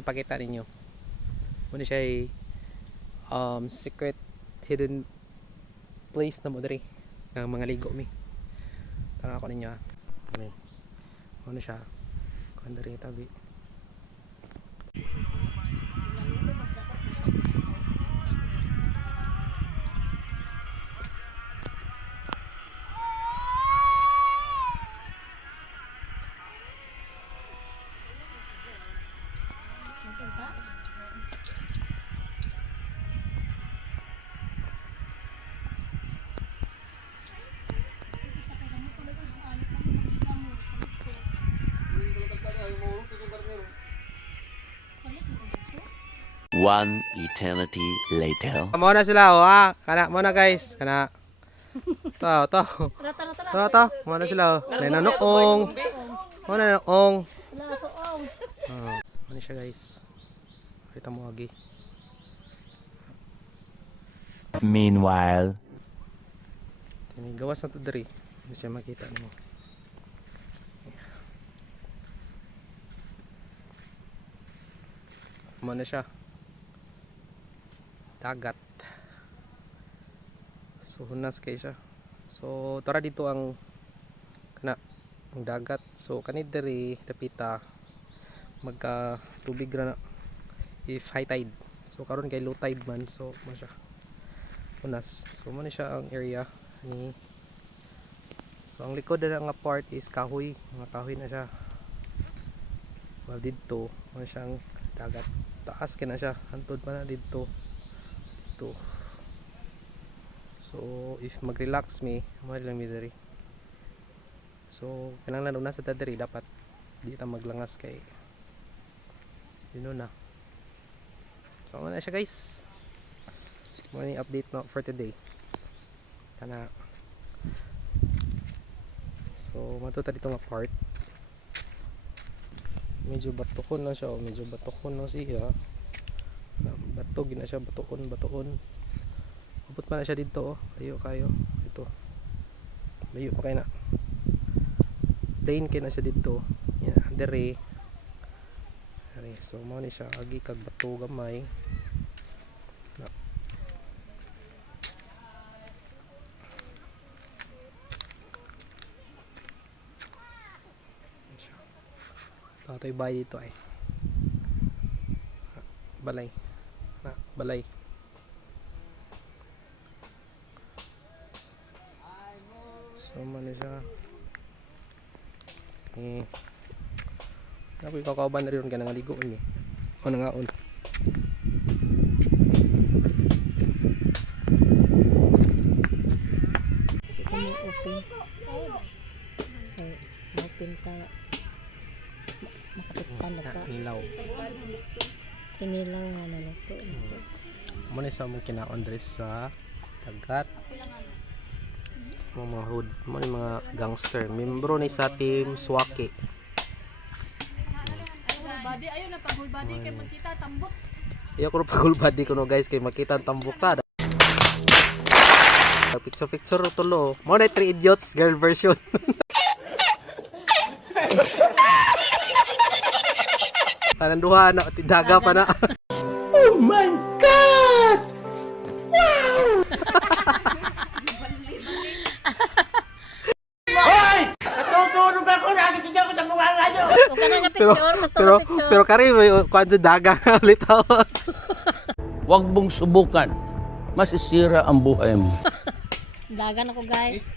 Ipakita ninyo. Muna siya ay secret hidden place na mo diri ng mga ligo mi. Tara ako ninyo ha. Muna siya. Kuan diri tabi. One eternity later. Mo na sila ha. Kana mo na guys. Kana. To. Mo na sila. Nananoong. Mo na noong. Ano siya guys. Kita mo agi. Meanwhile, Ini gawas na to diri. Hindi siya makita mo. Mo na siya. Dagat. So hunas kay siya. So tara dito ang ang dagat. So kanid diri dapita magka tubig ra na if high tide. So karon kay low tide man, so mo siya hunas. So mo ni siya ang area ni. So ang likod na nga part is kahoy, mga kahoy na siya. Well dito mo siyang dagat. Taas kina siya, hantod pa na dito. So if mag-relax mi, mo lang mi diri. So kinahanglan una sa diri dapat di ta maglangas kay yun na. So ano na siya guys. Mo ni update na for today. Kana. So matuta dito nga part. Medyo batukon na siya, medyo batukon na siya. Batog na siya, batuon. Abot pa na siya dito, layo kayo dito. Layo pa kayo na. Dain kayo na siya dito. Yeah, dere. So mo ni siya agi kag bato gamay. Tatay bay dito ay. Balay. So man siya. Nakoy kakauban na rin ka nang ligoon eh. O nangaon. Open ta. Makatipan na ka. Nilaw. Inilaw nga na nato. Muna sa mong kinaon dres sa dagat. Mga hood, mga gangster, membro ni sa team Swake. Body ayo na pag whole body kay makita tambok. Iya ko pag body ko no guys kay makita ang tambok ta. Picture tulo. Mo na 3 idiots girl version. Tanan duha na tidaga pa na. Oh my god! Wow! Hoy! Natutulog ako, nagising ako sa mga radyo. Huwag ka na nga picture, picture. Pero kari may kwanto daga ulit ako. Huwag mong subukan. Masisira ang buhay mo. Dagan ako guys.